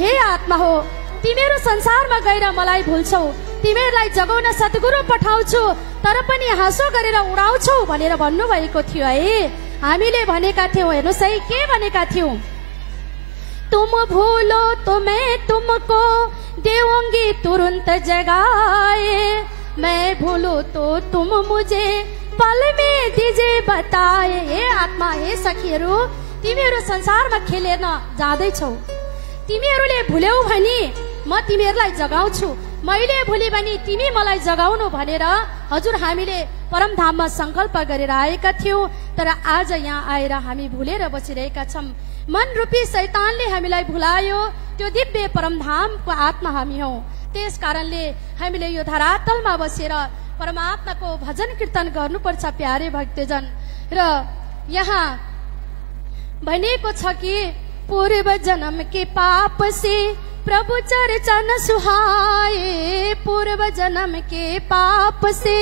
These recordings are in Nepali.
हे आत्मा हो, तिमीहरू संसारमा गएर मलाई भुल्छौ, तिमीहरूलाई जगाउन सद्गुरु पठाउँछु, तर पनि हाँसो गरेर उडाउँछौ भनेर भन्नुभएको थियो है। हामीले भनेका थियौँ, हेर्नुहोस् है के भनेका थियौँ, तुम भूलो तो मैं तुमको देऊंगी तुरंत जगाए, मैं भूलो तो तुम मुझे पल में दीजिए बताए। हे आत्मा, हे सखीहरू, तिमीहरू संसारमा खेलेर जाँदैछौ, तिमीहरूले भुल्यौ भने म तिमीहरूलाई जगाउँछु, मैले भुले भने तिमी मलाई जगाउनु भनेर हजुर हामीले परमधाममा संकल्प गरेर आएका थियौँ। तर आज यहाँ आएर हामी भुलेर बसिरहेका छौँ। मन रूपी शैतानले हामीलाई भुलायो, त्यो दिव्य परमधामको आत्मा हामी हौ। त्यस कारणले हामीले यो धरातलमा बसेर परमात्माको भजन कीर्तन गर्नुपर्छ प्यारे भक्तजन। र यहाँ भनेको छ कि पूर्व जन्म के पाप से प्रभु चरण सुहाए, पूर्व जन्म के पाप से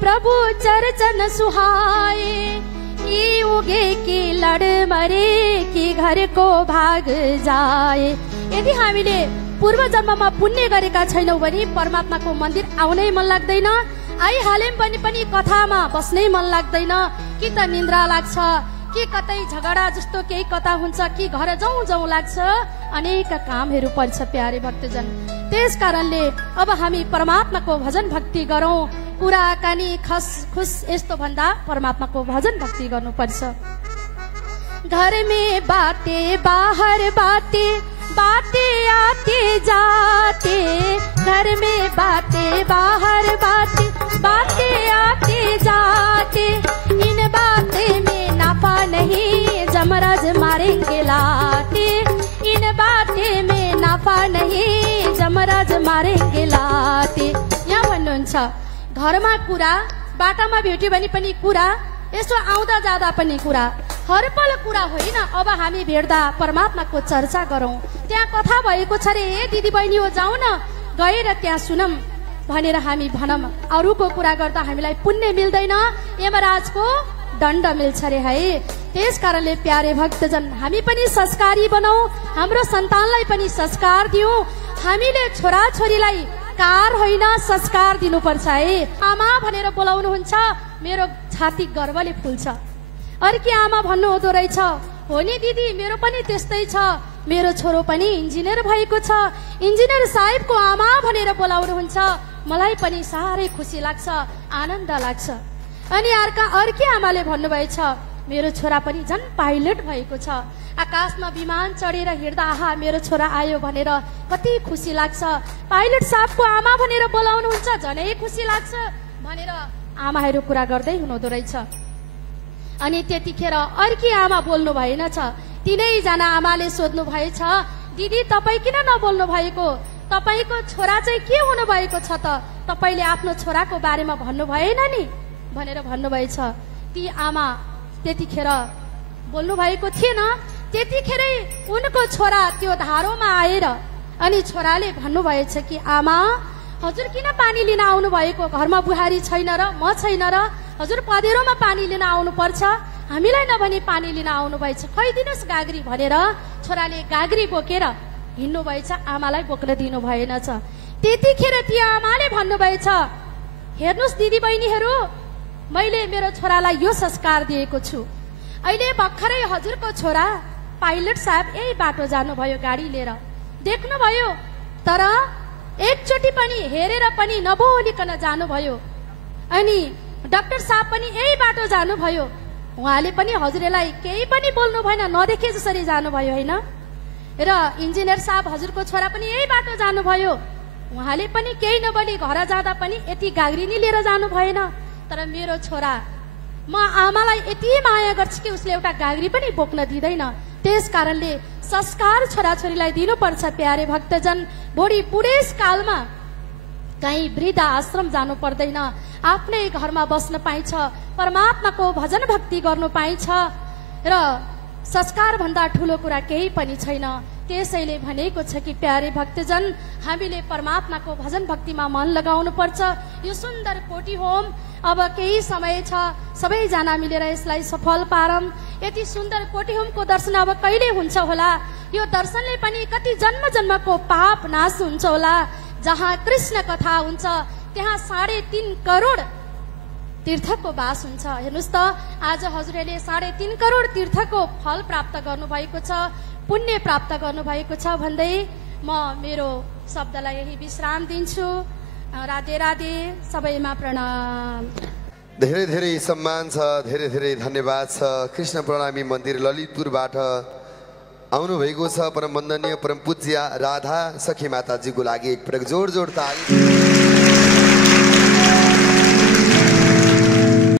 प्रभु चरण सुहाए, ये उगे कि लड़ मरे कि घर को भाग जाए। यदि हामीले पूर्व जन्ममा पुण्य गरेका छैनौं भने परमात्माको मन्दिर आउनै मन लाग्दैन, आइहाल्यौं भने पनि कथामा बस्नै मन लाग्दैन, कि त निन्द्रा लाग्छ, कि कतै झगडा जस्तो केही कथा हुन्छ, कि घर जाउँ जाउँ लाग्छ, अनेक कामहरू पर्छ प्यारे भक्तजन। त्यस कारणले अब हामी परमात्माको भजन भक्ति गरौँ, कुराकानी खस खुस यस्तो भन्दा परमात्माको भजन भक्ति गर्नुपर्छ। घर में बातें बाहर बातें, बातें आते जाते, घर में बातें बाहर बातें, बातें आते जाते, इन बातें में नाफा नहीं जमराज मारेंगे लाते, इन बातें में नाफा नहीं जमराज मारेंगे लाते। यहाँ भन्नुहुन्छ घरमा कुरा, बाटामा भेट्यो भने पनि कुरा, यसो आउँदा जाँदा पनि कुरा, हरपल कुरा होइन। अब हामी भेट्दा परमात्माको चर्चा गरौँ। त्यहाँ कथा भएको छ रे, ए दिदी बहिनी हो जाउँ न, गएर त्यहाँ सुनौँ भनेर हामी भनौँ। अरूको कुरा गर्दा हामीलाई पुण्य मिल्दैन, यमराजको दण्ड मिल्छ रे है। त्यस कारणले प्यारे भक्तजन हामी पनि संस्कारी बनाऊ, हाम्रो सन्तानलाई पनि संस्कार दिउँ। हामीले छोराछोरीलाई कार होइन संस्कार दिनुपर्छ है। आमा भनेर बोलाउनुहुन्छ, मेरो छाती गर्वले फुल्छ। अर्की आमा भन्नु हुँदो रहेछ, हो नि दिदी मेरो पनि त्यस्तै छ, मेरो छोरो पनि इन्जिनियर भएको छ, इन्जिनियर साहेबको आमा भनेर बोलाउनुहुन्छ, मलाई पनि साह्रै खुसी लाग्छ, आनन्द लाग्छ। अनि अर्की आमाले भन्नुभएछ, मेरो छोरा पनि झन् पाइलट भएको छ, आकाशमा विमान चढेर हिँड्दा आहा मेरो छोरा आयो भनेर कति खुसी लाग्छ, पाइलट साहबको आमा भनेर बोलाउनुहुन्छ, झनै खुसी लाग्छ भनेर आमाहरू कुरा गर्दै हुनुहुँदो रहेछ। अनि त्यतिखेर अर्की आमा बोल्नु भएन छ। तीनैजना आमाले सोध्नु भएछ, दिदी तपाईँ किन नबोल्नु भएको, तपाईँको छोरा चाहिँ के हुनु भएको छ त, तपाईँले आफ्नो छोराको बारेमा भन्नु भएन नि भनेर भन्नुभएछ। ती आमा त्यतिखेर बोल्नु भएको थिएन। त्यतिखेरै उनको छोरा त्यो धारोमा आएर अनि छोराले भन्नुभएछ कि आमा हजुर किन पानी लिन आउनु भएको, घरमा बुहारी छैन र म छैन र, हजुर पँधेरोमा पानी लिन आउनु पर्छ, हामीलाई नभनी पानी लिन आउनु भएछ, खैदिनुहोस् गाग्री भनेर छोराले गाग्री बोकेर हिँड्नु भएछ, आमालाई बोक्न दिनु भएन छ। त्यतिखेर ती आमाले भन्नुभएछ, हेर्नुहोस् दिदी बहिनीहरू, मैले मेरो छोरालाई यो संस्कार दिएको छु। अहिले भर्खरै हजुरको छोरा पाइलट साहब यही बाटो जानुभयो गाडी लिएर, देख्नुभयो, तर एकचोटि पनि हेरेर पनि नबोलिकन जानुभयो। अनि डाक्टर साहब पनि यही बाटो जानुभयो, उहाँले पनि हजुरलाई केही पनि बोल्नु भएन, नदेखे जसरी जानुभयो होइन। र इन्जिनियर साहब हजुरको छोरा पनि यही बाटो जानुभयो, उहाँले पनि केही नबोली घर जाँदा पनि यति गाग्री नि लिएर जानु भएन। तर मेरो छोरा, म आमालाई यति माया गर्छु कि उसले एउटा गाग्री पनि बोक्न दिँदैन। त्यस कारणले संस्कार छोराछोरीलाई दिनुपर्छ प्यारे भक्तजन। भोलि बुढेसकालमा कहीँ वृद्ध आश्रम जानु पर्दैन, आफ्नै घरमा बस्न पाइन्छ, परमात्माको भजन भक्ति गर्नु पाइन्छ र संस्कार भन्दा ठुलो कुरा केही पनि छैन। त्यसैले भनेको छ कि प्यारे भक्तजन हामीले परमात्माको भजन भक्तिमा मन लगाउनु पर्छ। यो सुन्दर कोटी होम अब केही समय छ, सबैजना मिलेर यसलाई सफल पारौँ। यति सुन्दर कोटी होमको दर्शन अब कहिले हुन्छ होला, यो दर्शनले पनि कति जन्म जन्मको पाप नाश हुन्छ होला। जहाँ कृष्ण कथा हुन्छ त्यहाँ 3.5 करोड तीर्थको वास हुन्छ। हेर्नुहोस् त आज हजुरले 3.5 करोड तीर्थको फल प्राप्त गर्नुभएको छ, पुण्य प्राप्त गर्नुभएको छ भन्दै म मेरो शब्दलाई यही विश्राम दिन्छु। राधे राधे, सबैमा प्रणाम। धेरै धेरै सम्मान छ, धेरै धेरै धन्यवाद छ। कृष्ण प्रणामी मन्दिर ललितपुरबाट आउनु भएको छ परम वन्दनीय परम पूज्य राधा सखी माताजीको लागि एक पटक जोड जोड ताली।